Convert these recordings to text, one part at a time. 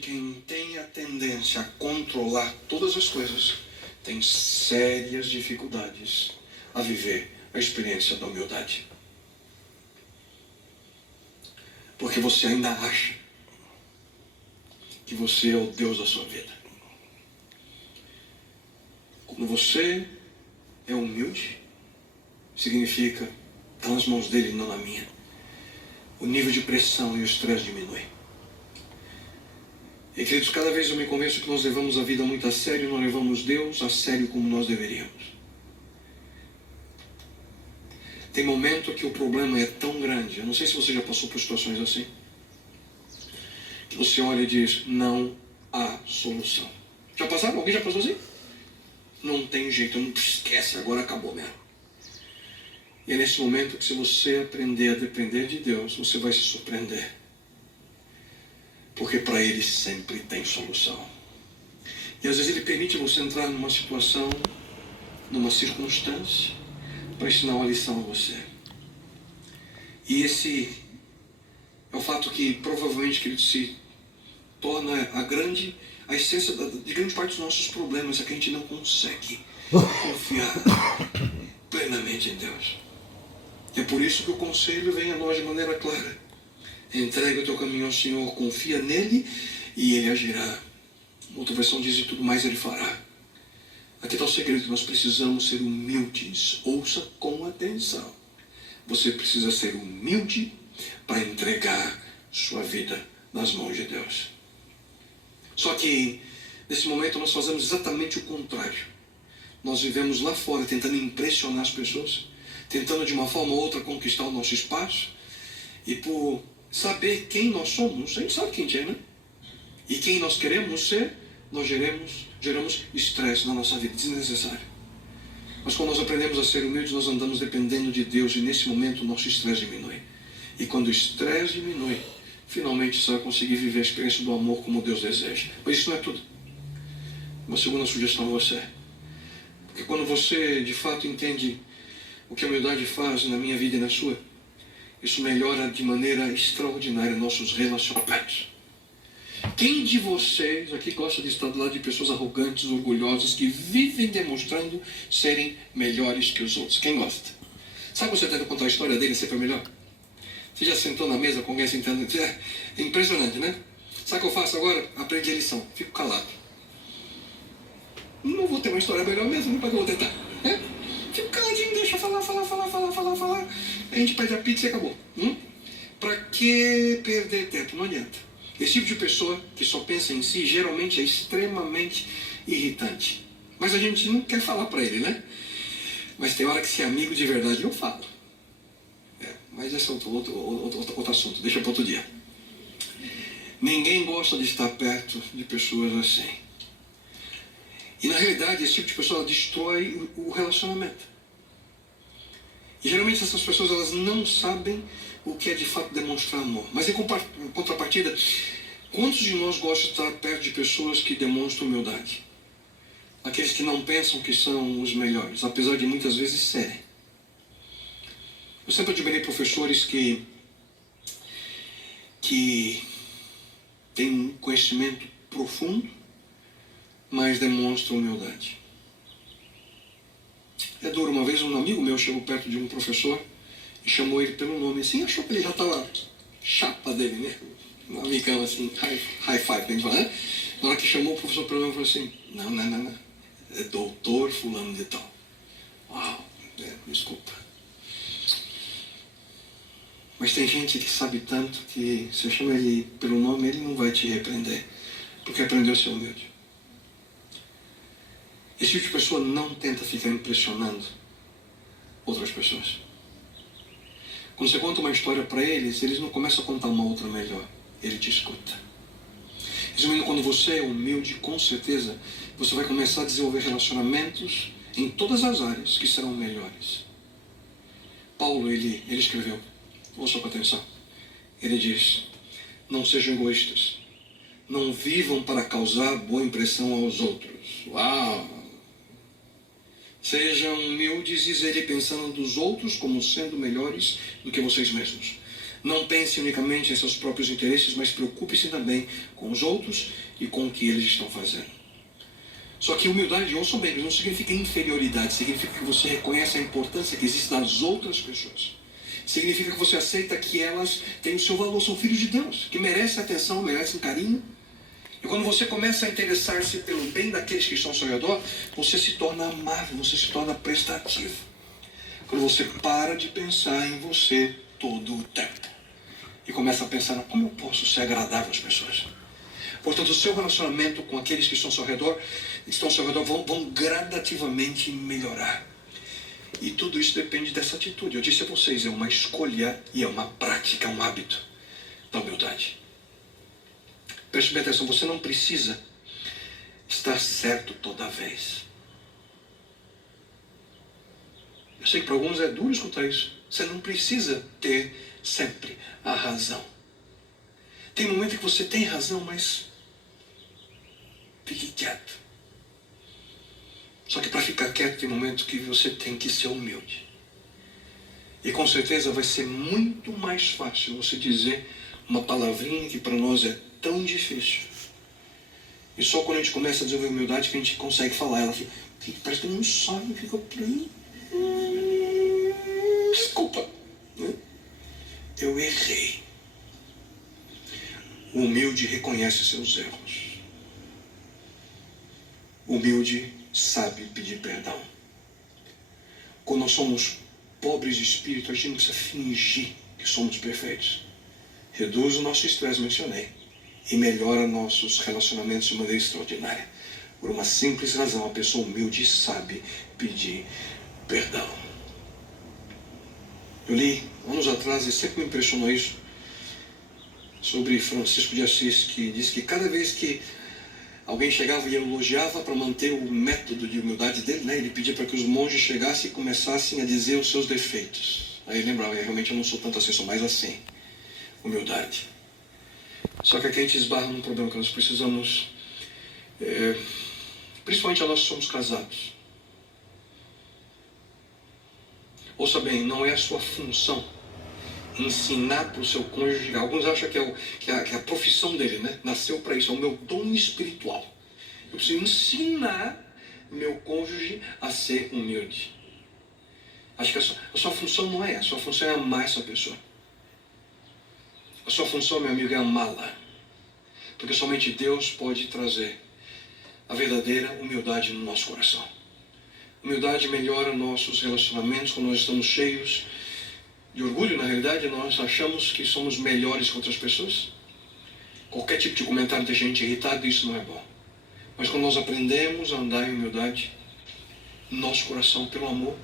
Quem tem a tendência a controlar todas as coisas tem sérias dificuldades a viver a experiência da humildade. Porque você ainda acha que você é o Deus da sua vida. Quando você é humilde, significa estar nas mãos dele e não na minha. O nível de pressão e o estresse diminui. E queridos, cada vez eu me convenço que nós levamos a vida muito a sério, não levamos Deus a sério como nós deveríamos. Tem momento que o problema é tão grande, eu não sei se você já passou por situações assim, que você olha e diz, não há solução. Já passaram? Alguém já passou assim? Não tem jeito, não esquece, agora acabou mesmo. E é nesse momento que, se você aprender a depender de Deus, você vai se surpreender. Porque para Ele sempre tem solução. E às vezes Ele permite você entrar numa situação, numa circunstância, para ensinar uma lição a você. E esse é o fato que provavelmente, querido, se torna a essência de grande parte dos nossos problemas, é que a gente não consegue confiar plenamente em Deus. E é por isso que o conselho vem a nós de maneira clara. Entrega o teu caminho ao Senhor, confia nele e Ele agirá. Outra versão diz, e tudo mais Ele fará. Aqui está o segredo, nós precisamos ser humildes. Ouça com atenção. Você precisa ser humilde para entregar sua vida nas mãos de Deus. Só que, nesse momento, nós fazemos exatamente o contrário. Nós vivemos lá fora tentando impressionar as pessoas, tentando de uma forma ou outra conquistar o nosso espaço, e por saber quem nós somos, a gente sabe quem a gente é, né? E quem nós queremos ser, nós geramos estresse na nossa vida, desnecessário. Mas quando nós aprendemos a ser humildes, nós andamos dependendo de Deus, e nesse momento o nosso estresse diminui. E quando o estresse diminui, finalmente você vai conseguir viver a experiência do amor como Deus deseja. Mas isso não é tudo. Uma segunda sugestão a você. Porque quando você de fato entende o que a humildade faz na minha vida e na sua, isso melhora de maneira extraordinária nossos relacionamentos. Quem de vocês aqui gosta de estar do lado de pessoas arrogantes, orgulhosas, que vivem demonstrando serem melhores que os outros? Quem gosta? Sabe, você tenta contar a história dele sempre é melhor? Você já sentou na mesa com alguém sentando? É impressionante, né? Sabe o que eu faço agora? Aprendi a lição. Fico calado. Não vou ter uma história melhor mesmo, para que eu vou tentar? É? Fico caladinho, deixa falar. A gente pede a pizza e acabou. Para que perder tempo? Não adianta. Esse tipo de pessoa que só pensa em si, geralmente é extremamente irritante. Mas a gente não quer falar para ele, né? Mas tem hora que, se é amigo de verdade, eu falo. Mas esse é outro assunto, deixa para outro dia. Ninguém gosta de estar perto de pessoas assim. E na realidade, esse tipo de pessoa destrói o relacionamento. E geralmente essas pessoas, elas não sabem o que é de fato demonstrar amor. Mas em contrapartida, quantos de nós gostam de estar perto de pessoas que demonstram humildade? Aqueles que não pensam que são os melhores, apesar de muitas vezes serem. Eu sempre admirei professores que têm um conhecimento profundo, mas demonstram humildade. É duro. Uma vez um amigo meu chegou perto de um professor e chamou ele pelo nome, assim, achou que ele já estava chapa dele, né? Um amigão assim, high five, a gente fala, né? Na hora que chamou o professor pelo nome, falou assim, não, é doutor fulano de tal. Uau, desculpa. Mas tem gente que sabe tanto que, se eu chamo ele pelo nome, ele não vai te repreender, porque aprendeu a ser humilde. Esse tipo de pessoa não tenta ficar impressionando outras pessoas. Quando você conta uma história para eles não começam a contar uma outra melhor. Ele te escuta. Resumindo, quando você é humilde, com certeza, você vai começar a desenvolver relacionamentos em todas as áreas que serão melhores. Paulo, ele escreveu, ouça com atenção, ele diz, não sejam egoístas, não vivam para causar boa impressão aos outros. Uau! Sejam humildes e zele pensando dos outros como sendo melhores do que vocês mesmos. Não pense unicamente em seus próprios interesses, mas preocupe-se também com os outros e com o que eles estão fazendo. Só que humildade, ouçam bem, não significa inferioridade, significa que você reconhece a importância que existe nas outras pessoas. Significa que você aceita que elas têm o seu valor, são filhos de Deus, que merecem atenção, merecem carinho. E quando você começa a interessar-se pelo bem daqueles que estão ao seu redor, você se torna amável, você se torna prestativo. Quando você para de pensar em você todo o tempo e começa a pensar, como eu posso ser agradável às pessoas? Portanto, o seu relacionamento com aqueles que estão ao seu redor vão gradativamente melhorar. E tudo isso depende dessa atitude. Eu disse a vocês, é uma escolha e é uma prática, um hábito da humildade. Preste bem atenção, você não precisa estar certo toda vez. Eu sei que para alguns é duro escutar isso. Você não precisa ter sempre a razão. Tem momento que você tem razão, mas fique quieto. Só que para ficar quieto tem momento que você tem que ser humilde. E com certeza vai ser muito mais fácil você dizer uma palavrinha que para nós é tão difícil. E só quando a gente começa a desenvolver humildade que a gente consegue falar. Ela fica, parece que não sabe, fica... Desculpa. Eu errei. O humilde reconhece seus erros. O humilde sabe pedir perdão. Quando nós somos pobres de espírito, a gente não precisa fingir que somos perfeitos. Reduz o nosso estresse, mencionei, e melhora nossos relacionamentos de maneira extraordinária. Por uma simples razão, a pessoa humilde sabe pedir perdão. Eu li anos atrás, e sempre me impressionou isso, sobre Francisco de Assis, que diz que cada vez que alguém chegava e elogiava para manter o método de humildade dele, ele pedia para que os monges chegassem e começassem a dizer os seus defeitos. Aí ele lembrava, realmente eu não sou tanto assim, sou mais assim. Humildade. Só que aqui a gente esbarra num problema que nós precisamos, principalmente nós que somos casados. Ouça bem, não é a sua função ensinar para o seu cônjuge. Alguns acham que é a profissão dele, né? Nasceu para isso, é o meu dom espiritual. Eu preciso ensinar meu cônjuge a ser humilde. Acho que a sua função não é essa. A sua função é amar essa pessoa. A sua função, meu amigo, é amá-la. Porque somente Deus pode trazer a verdadeira humildade no nosso coração. Humildade melhora nossos relacionamentos quando nós estamos cheios de orgulho. Na realidade, nós achamos que somos melhores que outras pessoas. Qualquer tipo de comentário deixa a gente irritado, isso não é bom. Mas quando nós aprendemos a andar em humildade, nosso coração, pelo amor,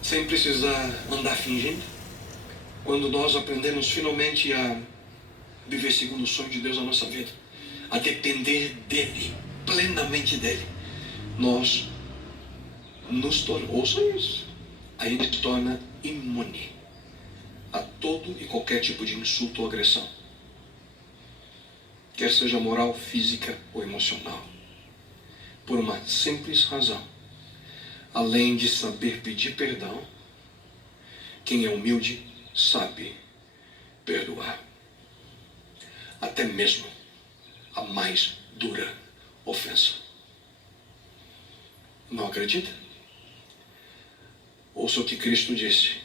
sem precisar andar fingindo, quando nós aprendemos finalmente a viver segundo o sonho de Deus na nossa vida, a depender dEle, plenamente dEle, nós nos tornamos, ouça isso, a gente torna imune a todo e qualquer tipo de insulto ou agressão, quer seja moral, física ou emocional, por uma simples razão. Além de saber pedir perdão, quem é humilde sabe perdoar, até mesmo a mais dura ofensa. Não acredita? Ouça o que Cristo disse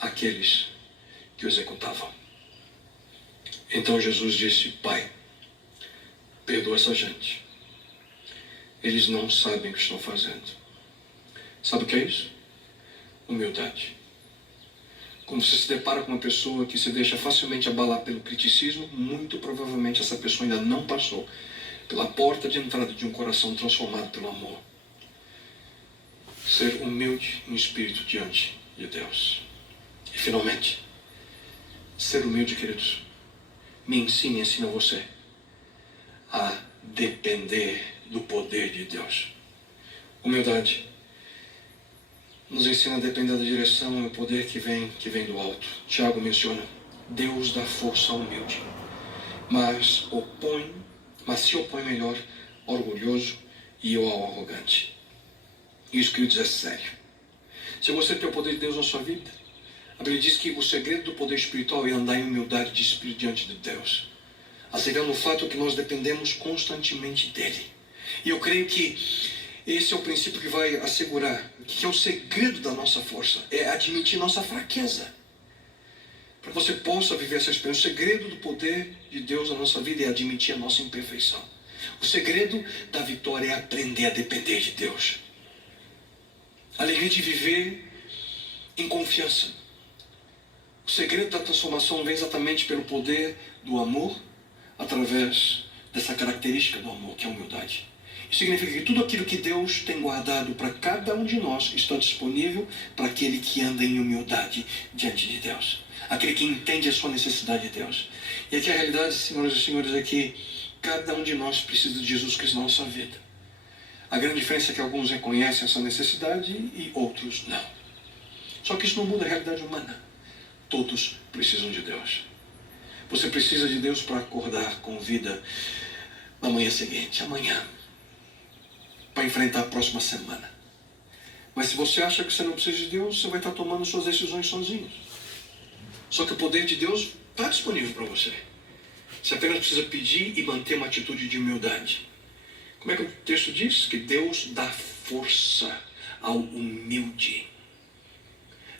àqueles que o executavam. Então Jesus disse: Pai, perdoa essa gente. Eles não sabem o que estão fazendo. Sabe o que é isso? Humildade. Quando você se depara com uma pessoa que se deixa facilmente abalar pelo criticismo, muito provavelmente essa pessoa ainda não passou pela porta de entrada de um coração transformado pelo amor. Ser humilde em espírito diante de Deus. E finalmente, ser humilde, queridos, me ensina você a depender do poder de Deus. Humildade nos ensina a depender da direção e o poder que vem do alto. Tiago menciona: Deus dá força ao humilde, mas se opõe melhor ao orgulhoso e ao arrogante. Isso, queridos, é sério. Se você tem o poder de Deus na sua vida, A Bíblia diz que o segredo do poder espiritual é andar em humildade de espírito diante de Deus, aceitando o fato que nós dependemos constantemente dele. E eu creio que esse é o princípio que vai assegurar, que é o segredo da nossa força, é admitir nossa fraqueza, para que você possa viver essa experiência. O segredo do poder de Deus na nossa vida é admitir a nossa imperfeição. O segredo da vitória é aprender a depender de Deus. A alegria de viver em confiança. O segredo da transformação vem exatamente pelo poder do amor, através dessa característica do amor, que é a humildade. Isso significa que tudo aquilo que Deus tem guardado para cada um de nós está disponível para aquele que anda em humildade diante de Deus. Aquele que entende a sua necessidade de Deus. E aqui a realidade, senhoras e senhores, é que cada um de nós precisa de Jesus Cristo na nossa vida. A grande diferença é que alguns reconhecem essa necessidade e outros não. Só que isso não muda a realidade humana. Todos precisam de Deus. Você precisa de Deus para acordar com vida na manhã seguinte, amanhã, para enfrentar a próxima semana. Mas se você acha que você não precisa de Deus, você vai estar tomando suas decisões sozinho. Só que o poder de Deus está disponível para você. Você apenas precisa pedir e manter uma atitude de humildade. Como é que o texto diz? Que Deus dá força ao humilde.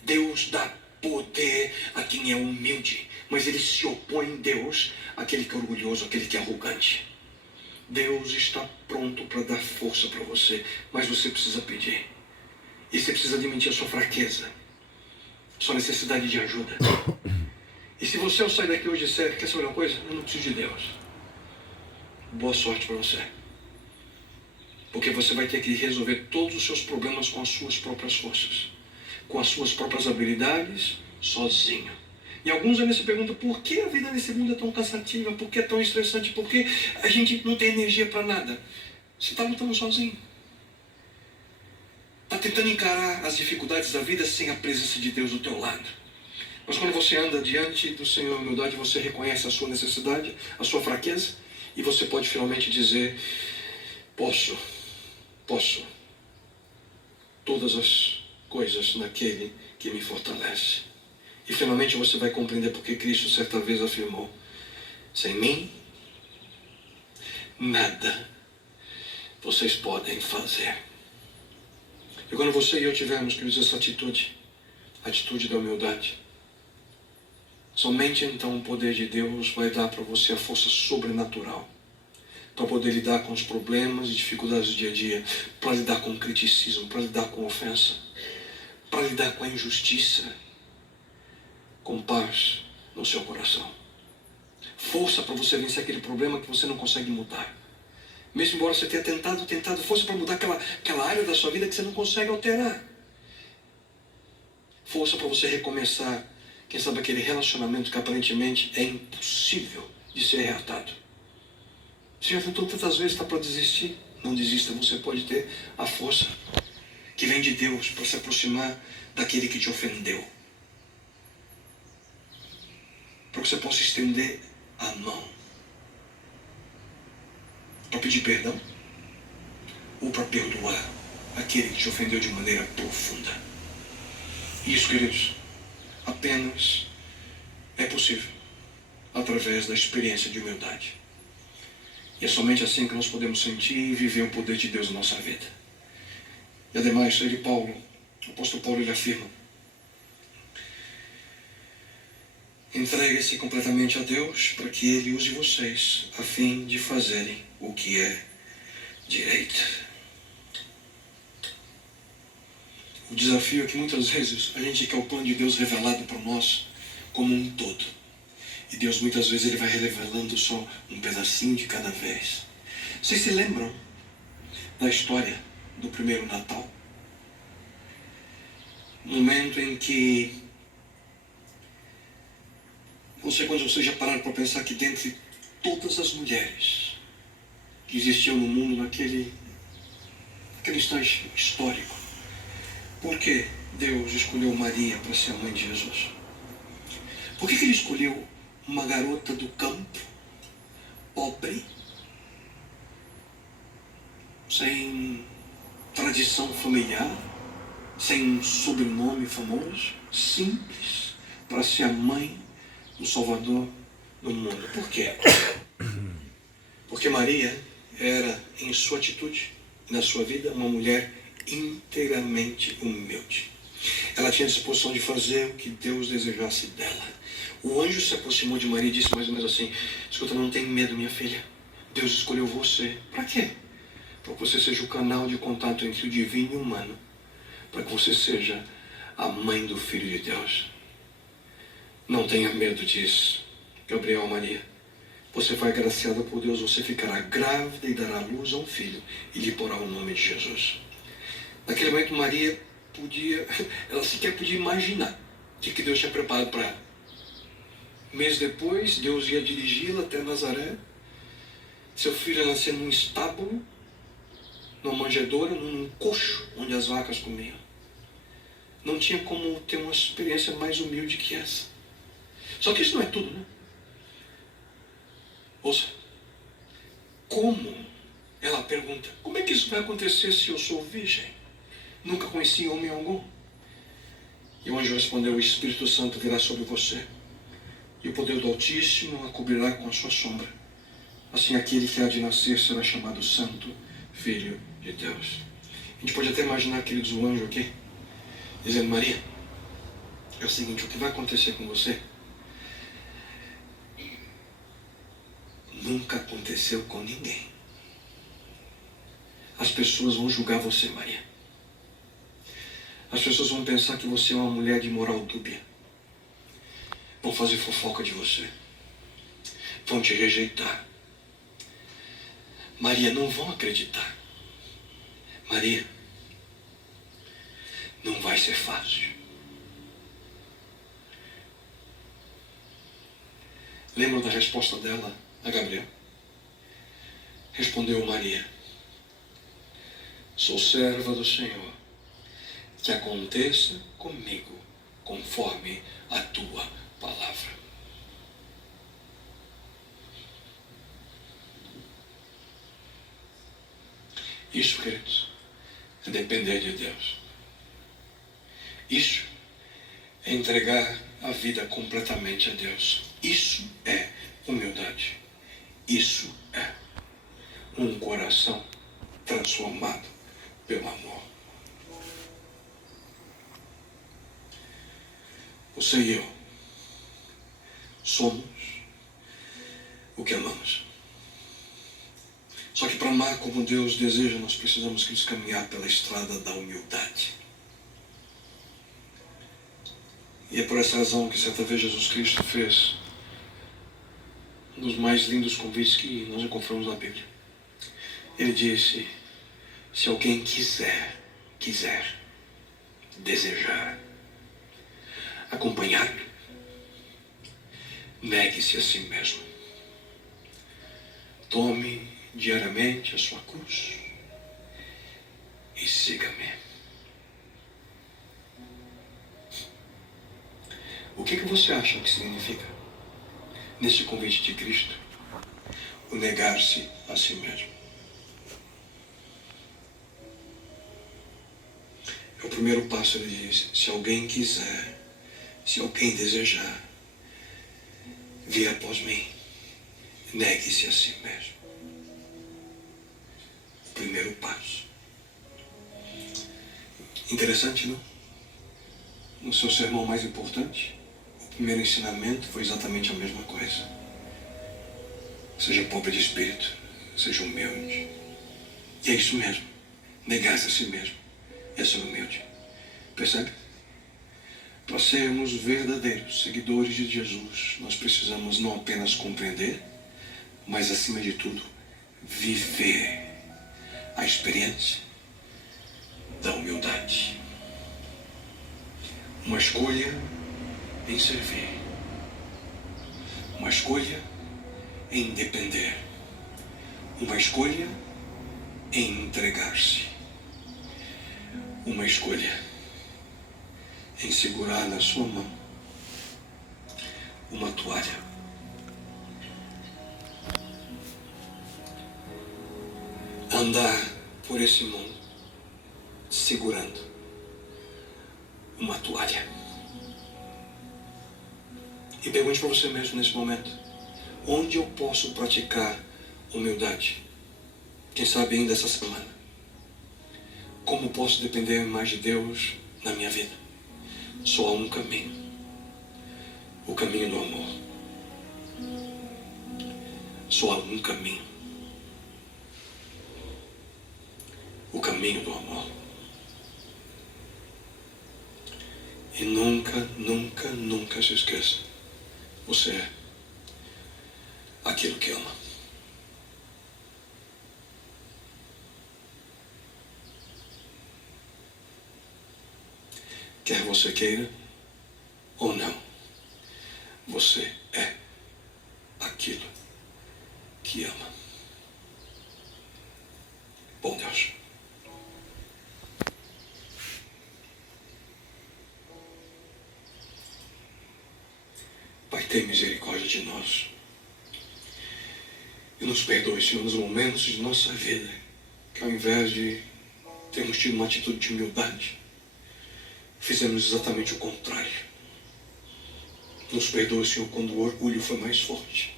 Deus dá poder a quem é humilde, mas ele se opõe, Deus, àquele que é orgulhoso, àquele que é arrogante. Deus está pronto para dar força para você, mas você precisa pedir. E você precisa admitir a sua fraqueza, sua necessidade de ajuda. E se você ao sair daqui hoje disser, quer saber uma coisa? Eu não preciso de Deus. Boa sorte para você. Porque você vai ter que resolver todos os seus problemas com as suas próprias forças, com as suas próprias habilidades, sozinho. E alguns ainda se perguntam por que a vida nesse mundo é tão cansativa, por que é tão estressante, por que a gente não tem energia para nada. Você está lutando sozinho. Está tentando encarar as dificuldades da vida sem a presença de Deus do teu lado. Mas quando você anda diante do Senhor em humildade, você reconhece a sua necessidade, a sua fraqueza, e você pode finalmente dizer, posso todas as coisas naquele que me fortalece. E finalmente você vai compreender porque Cristo certa vez afirmou, sem mim, nada vocês podem fazer. E quando você e eu tivermos, queridos, essa atitude, a atitude da humildade, somente então o poder de Deus vai dar para você a força sobrenatural para poder lidar com os problemas e dificuldades do dia a dia, para lidar com o criticismo, para lidar com a ofensa, para lidar com a injustiça, com paz no seu coração. Força para você vencer aquele problema que você não consegue mudar. Mesmo embora você tenha tentado, força para mudar aquela área da sua vida que você não consegue alterar. Força para você recomeçar, quem sabe aquele relacionamento que aparentemente é impossível de ser reatado. Você já tentou tantas vezes, está para desistir? Não desista, você pode ter a força que vem de Deus para se aproximar daquele que te ofendeu. Para que você possa estender a mão. Para pedir perdão. Ou para perdoar aquele que te ofendeu de maneira profunda. Isso, queridos, apenas é possível através da experiência de humildade. E é somente assim que nós podemos sentir e viver o poder de Deus na nossa vida. E ademais, o apóstolo Paulo, ele afirma, entregue-se completamente a Deus para que Ele use vocês a fim de fazerem o que é direito. O desafio é que muitas vezes a gente quer o plano de Deus revelado para nós como um todo. E Deus muitas vezes ele vai revelando só um pedacinho de cada vez. Vocês se lembram da história do primeiro Natal? No momento em que não sei quando vocês já pararam para pensar que dentre todas as mulheres que existiam no mundo naquele instante histórico, por que Deus escolheu Maria para ser a mãe de Jesus? Por que ele escolheu uma garota do campo, pobre, sem tradição familiar, sem um sobrenome famoso, simples? para ser a mãe do Salvador do mundo. Por quê? Porque Maria era, em sua atitude, na sua vida, uma mulher inteiramente humilde. Ela tinha disposição de fazer o que Deus desejasse dela. O anjo se aproximou de Maria e disse mais ou menos assim: escuta, não tem medo, minha filha. Deus escolheu você. Para quê? Para que você seja o canal de contato entre o divino e o humano. Para que você seja a mãe do Filho de Deus. Não tenha medo disso, Gabriel, Maria. Você foi agraciada por Deus, você ficará grávida e dará luz a um filho e lhe porá o nome de Jesus. Naquele momento, Maria ela sequer podia imaginar o que Deus tinha preparado para ela. Mês depois, Deus ia dirigi-la até Nazaré. Seu filho ia nascer num estábulo, numa manjedoura, num coxo onde as vacas comiam. Não tinha como ter uma experiência mais humilde que essa. Só que isso não é tudo, né? Ouça, como? Ela pergunta, como é que isso vai acontecer se eu sou virgem? Nunca conheci homem algum. E o anjo respondeu, o Espírito Santo virá sobre você, e o poder do Altíssimo a cobrirá com a sua sombra. Assim aquele que há de nascer será chamado Santo, Filho de Deus. A gente pode até imaginar, queridos, o anjo aqui, dizendo, Maria, é o seguinte, o que vai acontecer com você nunca aconteceu com ninguém. As pessoas vão julgar você, Maria. As pessoas vão pensar que você é uma mulher de moral dúbia. Vão fazer fofoca de você. Vão te rejeitar. Maria, não vão acreditar. Maria, não vai ser fácil. Lembram da resposta dela a Gabriel? Respondeu Maria, sou serva do Senhor, que aconteça comigo conforme a tua palavra. Isso, queridos, é depender de Deus. Isso é entregar a vida completamente a Deus. Isso é humildade. Isso é um coração transformado pelo amor. Você e eu somos o que amamos. Só que para amar como Deus deseja, nós precisamos caminhar pela estrada da humildade. E é por essa razão que certa vez Jesus Cristo fez um dos mais lindos convites que nós encontramos na Bíblia. Ele disse, se alguém quiser, desejar, acompanhar-me, negue-se a si mesmo. Tome diariamente a sua cruz e siga-me. O que você acha que significa, nesse convite de Cristo, o negar-se a si mesmo? É o primeiro passo, ele diz, se alguém quiser, se alguém desejar, vir após mim, negue-se a si mesmo. O primeiro passo. Interessante, não? No seu sermão mais importante, o primeiro ensinamento foi exatamente a mesma coisa. Seja pobre de espírito, seja humilde. E é isso mesmo, negar-se a si mesmo é ser humilde. Percebe? Para sermos verdadeiros seguidores de Jesus, nós precisamos não apenas compreender, mas acima de tudo, viver a experiência da humildade. Uma escolha em servir. Uma escolha em depender. Uma escolha em entregar-se. Uma escolha em segurar na sua mão uma toalha. Andar por esse mundo segurando uma toalha. E pergunte para você mesmo nesse momento: onde eu posso praticar humildade? Quem sabe ainda essa semana. Como posso depender mais de Deus na minha vida? Só há um caminho. O caminho do amor. Só há um caminho. O caminho do amor. E nunca, nunca, nunca se esqueça. Você é aquilo que ama. Quer você queira ou não, você é aquilo que ama. Bom Deus. Pai, tem misericórdia de nós. E nos perdoe, Senhor, nos momentos de nossa vida que ao invés de termos tido uma atitude de humildade, fizemos exatamente o contrário. Nos perdoe, Senhor, quando o orgulho foi mais forte.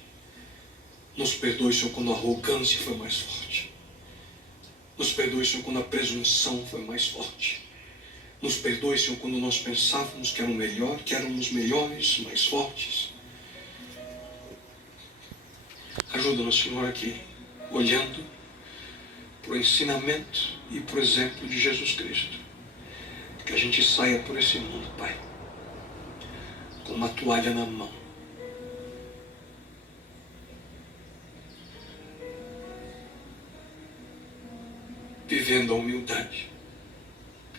Nos perdoe, Senhor, quando a arrogância foi mais forte. Nos perdoe, Senhor, quando a presunção foi mais forte. Nos perdoe, Senhor, quando nós pensávamos que éramos melhores, mais fortes. Ajuda-nos, Senhor, aqui, olhando para o ensinamento e para o exemplo de Jesus Cristo. Que a gente saia por esse mundo, Pai, com uma toalha na mão. Vivendo a humildade,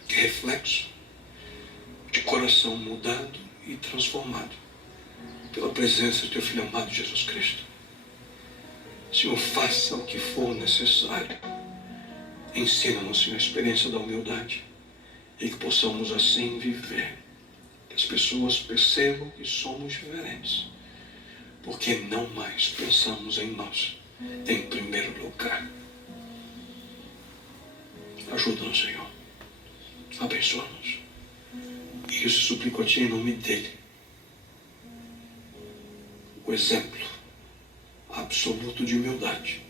que é reflexo de coração mudado e transformado pela presença de Teu Filho amado Jesus Cristo. Senhor, faça o que for necessário. Ensina-nos, Senhor, a experiência da humildade e que possamos assim viver. Que as pessoas percebam que somos diferentes, porque não mais pensamos em nós em primeiro lugar. Ajuda-nos, Senhor. Abençoa-nos. E isso suplico a Ti em nome dEle. O exemplo absoluto de humildade.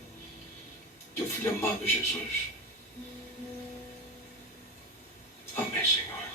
Teu Filho amado Jesus. Amém, Senhor.